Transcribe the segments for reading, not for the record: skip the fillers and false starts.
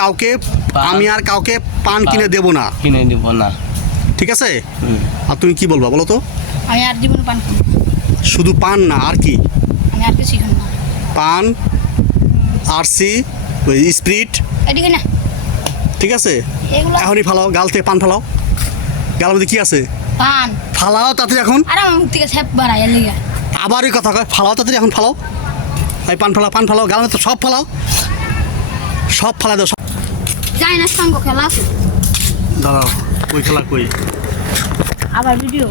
কাউকে পান কিনে দেব না, ঠিক আছে? আর তুমি কি বলবা বলো তো? আমি আর জীবন পান খাবো না। শুধু পান না, আর কি? আমি আর কিছু খাবো না। পান, আরসি, ওই স্প্রিট, এদিকে না ঠিক আছে? এগুলো এখনই ফালাও, গাল থেকে পান ফালাও। গালের মধ্যে কি আছে? পান। ফালাও তাড়াতাড়ি এখন। আর আমার মুখ থেকে স্যাপ বাড়াই লিগা। আবার ওই কথা কয়, ফালাও তাড়াতাড়ি এখন, ফালাও। এই পান ফালাও, গালের মধ্যে সব ফালাও, সব ফালাই দাও। যাই না সঙ্গ খেলা আছে। দাঁড়াও, কই খেলা কই? আবার ভিডিও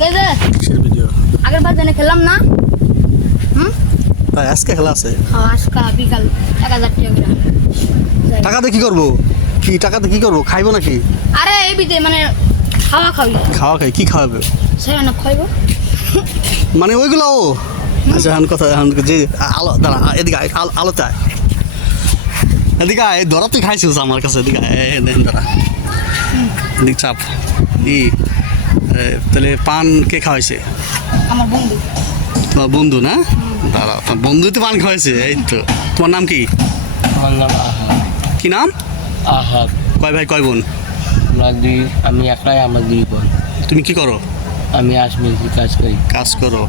দেখে কিসের ভিডিও? আগের বার জানে খেললাম না। তাই আজকে খেলা আছে? আজকা বিকাল 1000 টাকা করে। টাকাতে কি করবো? টাকাতে কি করবো? খাইবো নাকি? আরে এই বিতে মানে খাওয়া খাবি। খাওয়া খাই, কি খাওয়াবে? সেটা না খাইবো। মানে ওইগুলো ও আচ্ছা, এখন কথা এখন যে আলো দাঁড়া, এদিকে আলোতে আয়, এদিকে আয়, ধরা তুই খাইছিস আমার কাছে, এদিকে দাঁড়া, এদিক চাপ। তাহলে পান কে খাওয়াইছে? আমার বন্ধু। তোমার বন্ধু না? দাঁড়া, তোমার বন্ধু তো পান খাওয়াইছে, এই তো। তোমার নাম কি? আমার নাম আহাব। কি নাম? আহাব। কয় ভাই কয় বোন? আমি একলাই, আমার 2 বোন। তুমি কি করো? আমি আসমিজি কাজ করি। কাজ করো।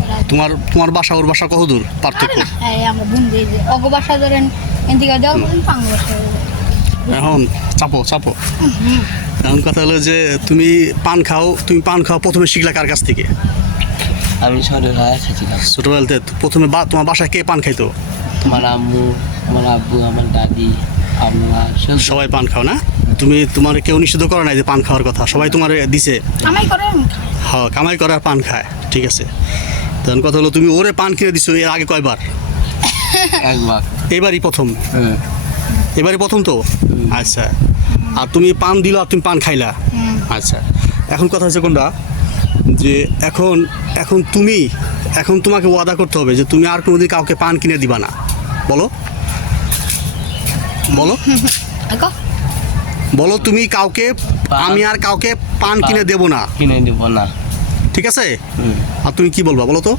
তোমার বাসা ওর বাসা কতদূর পার্থক্য? এই আমার বন্ধু এই যে অগবাসা ধরেন এদিকে যাও পাঙ্গ বাসা। এখন চাপো। এখন কথা হলো যে তুমি পান খাও প্রথমে শিখলা কার কাছ থেকে? আমি ছোটবেলায় খেয়েছিলাম। ছোটবেলাতে প্রথমে তোমার বাসায় কে পান খাইতো? আমার আম্মু, আমার আব্বু, আমার দাদি, আমরা সবাই পান খাও না? তোমার কেউ নিষিদ্ধ করে নাই যে পান খাওয়ার কথা? সবাই তোমার দিছে? কামাই করে আমি খাই। হ্যাঁ, কামাই করার পান খায়, ঠিক আছে। তখন কথা হলো তুমি ওরে পান কিনে দিছো এর আগে কয়বার? একবার। এবারই প্রথম? হ্যাঁ। এবারই প্রথম তো? আচ্ছা। আর তুমি পান দিল আর তুমি পান খাইলা? আচ্ছা। এখন কথা হচ্ছে কোনটা, যে এখন তোমাকে ওয়াদা করতে হবে যে তুমি আর কোনোদিন কাউকে পান কিনে দিবা না। বলো বলো তুমি কাউকে, আমি আর কাউকে পান কিনে দেব না, ঠিক আছে? আর তুমি কি বলবা বলো তো?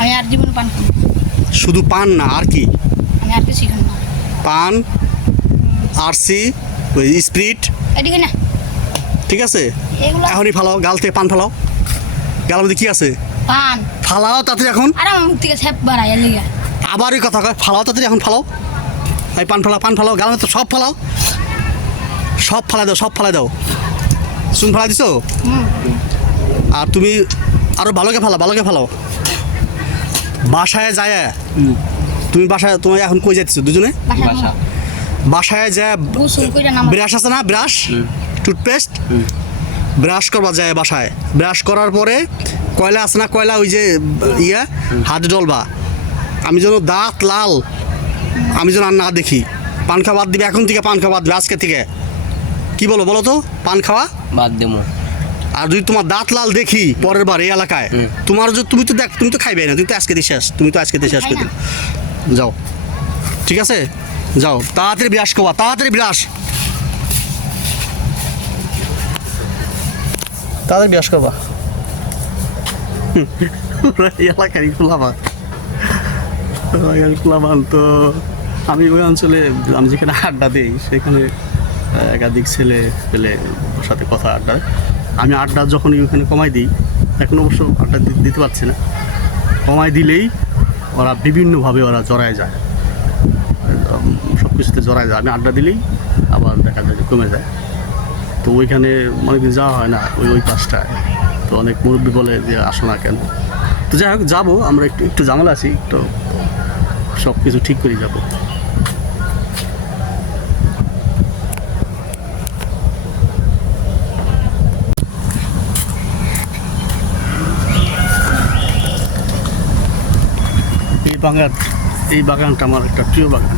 আমি আর জীবন পান খাবো না। শুধু পান না, আর কি? আমি আর কিছু খাবো না। পান, আরসি, ওই স্প্রিট, এদিকে না ঠিক আছে? এগুলো এখনই ফালাও, গাল থেকে পান ফালাও। গালের মধ্যে কি আছে? পান। ফালাও তাড়াতাড়ি এখন। আর আমার মুখ থেকে স্যাপ বাড়াই লিগা। আবার ওই কথা কয়, ফালাও তাড়াতাড়ি এখন, ফালাও। এই পান ফালাও, গালের মধ্যে সব ফালাও, সব ফালাই দাও। চুন ফালাই দিছো? আর তুমি আরো ভালোকে ফালাও। বাসায় যায় তুমি তোমার এখন কই যাচ্ছ দুজনে? বাসা। বাসায় যায় গোসল কইরা নামাজ। ব্রাশ আছে না? ব্রাশ, টুথপেস্ট, ব্রাশ করবা যায় বাসায়। ব্রাশ করার পরে কয়লা আছে না? কয়লা, ওই যে হাত ডলবা। আমি যেন দাঁত লাল, আমি যেন আর না দেখি। পান খাওয়া বাদ দিবে এখন থেকে, পান খাওয়া বাদ দিবে আজকে থেকে। কি বলো তো? পান খাওয়া বাদ দেবো। আর যদি তোমার দাঁত লাল দেখি পরের বার এই এলাকায়, তুমি তো খাইবে না, তুমি তো আজকে শেষ করে দিলে। যাও, ঠিক আছে? যাও, তাড়াতাড়ি ব্রাশ করবা, তাড়াতাড়ি ব্রাশ করবা। এলাকারই খোলাবান তো। আমি ওই অঞ্চলে, আমি যেখানে আড্ডা দিই সেখানে একাধিক ছেলে পেলে ওর সাথে কথা আড্ডা। আমি আড্ডা যখনই ওখানে কমাই দিই, এখন অবশ্য আড্ডা দিতে পারছি না, কমাই দিলেই ওরা বিভিন্নভাবে জড়ায় যায়, সব কিছুতে জড়ায় যায়। আমি আড্ডা দিলেই আবার দেখা যায় যে কমে যায়। তো ওইখানে অনেকদিন যাওয়া হয় না, ওই পাশটায়। তো অনেক মুরব্বী বলে যে আসো না কেন। তো যাই হোক, যাবো আমরা, একটু ঝামেলা আছি, একটু সব কিছু ঠিক করে যাবো। এই বাগানটা আমার একটা প্রিয় বাগান।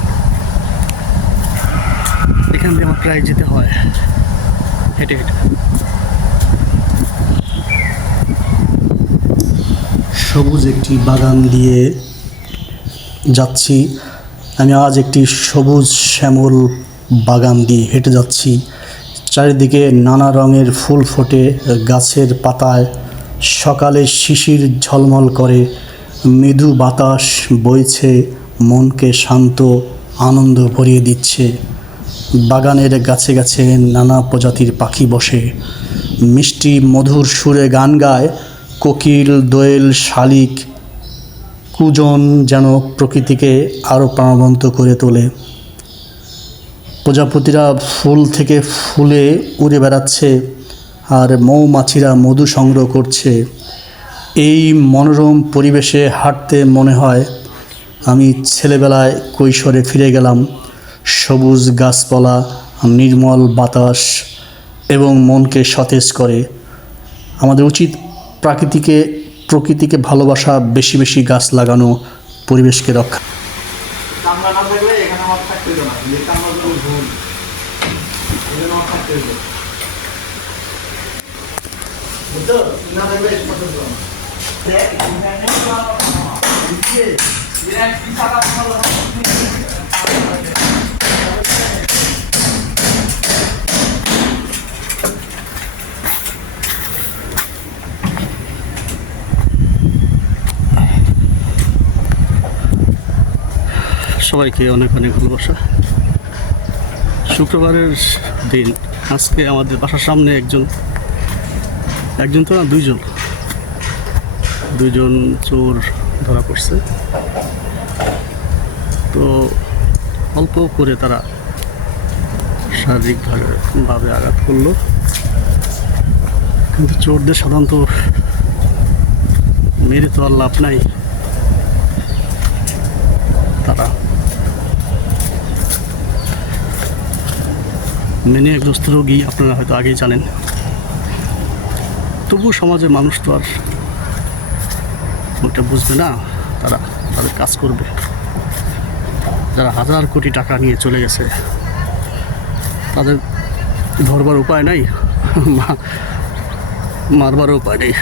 এখান দিয়ে আমার প্রায় যেতে হয় হেঁটে। সবুজ একটি বাগান দিয়ে যাচ্ছি আমি আজ, একটি সবুজ শ্যামল বাগান দিয়ে হেঁটে যাচ্ছি। চারিদিকে নানা রঙের ফুল ফোটে, গাছের পাতায় সকালে শিশির ঝলমল করে, মৃদু বাতাস বইছে, মনকে শান্ত আনন্দ ভরিয়ে দিচ্ছে। বাগানের গাছে গাছে নানা প্রজাতির পাখি বসে, মিষ্টি মধুর সুরে গান গায় কোকিল, দোয়েল, শালিক। কুজন যেন প্রকৃতিকে আরও প্রাণবন্ত করে তোলে। প্রজাপতিরা ফুল থেকে ফুলে উড়ে বেড়াচ্ছে, আর মৌমাছিরা মধু সংগ্রহ করছে। এই মনোরম পরিবেশে হাঁটতে মনে হয় আমি ছেলেবেলায় কৈশোরে ফিরে গেলাম। সবুজ গাছপালা, নির্মল বাতাস এবং মনকে সতেজ করে। আমাদের উচিত প্রকৃতিকে ভালোবাসা, বেশি বেশি গাছ লাগানো, পরিবেশকে রক্ষা। সবাইকে অনেক অনেক ভালোবাসা। শুক্রবারের দিন আজকে আমাদের বাসার সামনে একজন তো না, দুইজন চোর ধরা পড়ছে। তো অল্প করে তারা শারীরিকভাবে আঘাত করলো, কিন্তু চোরদের সাধারণত মেরে তো আর লাভ নাই। তারা ম্যানিয়াকগ্রস্ত রোগী, আপনারা হয়তো আগেই জানেন। তবু সমাজের মানুষ তো আর ওটা বুঝবে না, তারা তাদের কাজ করবে। যারা হাজার কোটি টাকা নিয়ে চলে গেছে তাদের ধরবার উপায় নাই, মারবার উপায় নেই।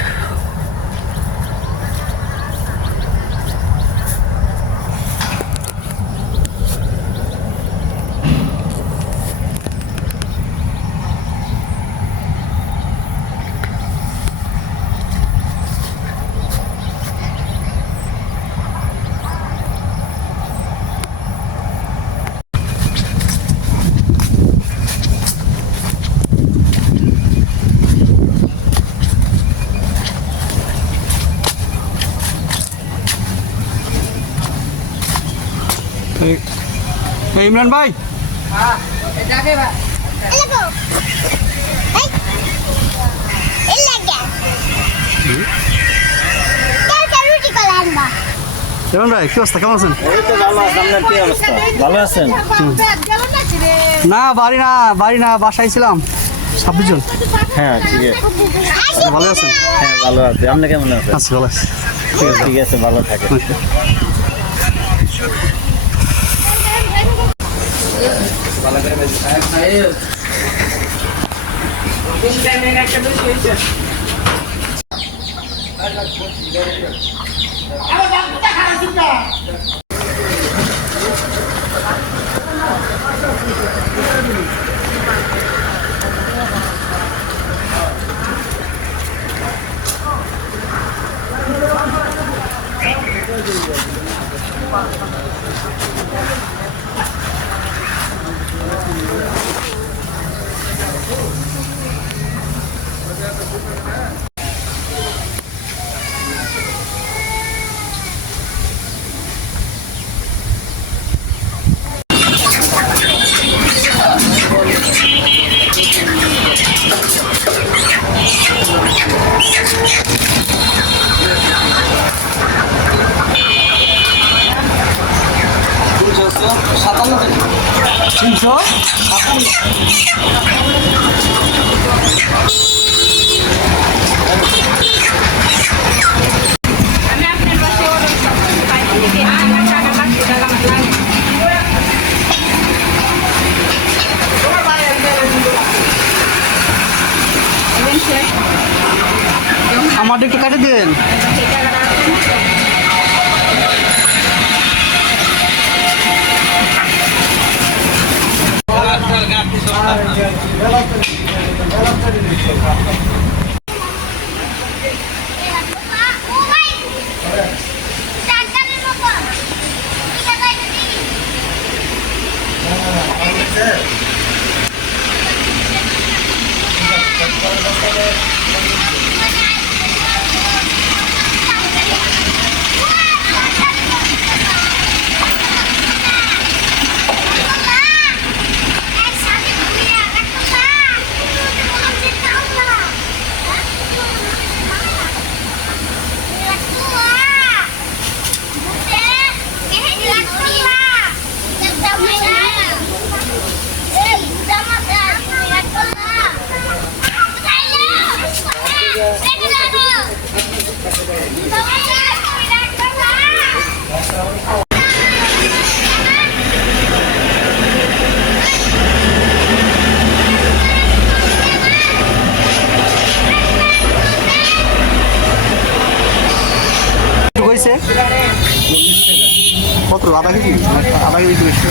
ইমরান ভাই, ইমরান ভাই কি অবস্থা, কেমন আছেন? ভালো আছেন? না বাড়ি না বাসায় ছিলাম, 26 জন। হ্যাঁ ঠিক আছে, ভালো আছেন? হ্যাঁ ভালো আছে। আপনি কেমন আছেন? আচ্ছা, ভালো আছি। ঠিক আছে, ভালো থাকে। আমাদের একটু কাটে দেন। আধা কেজি একটু বেশি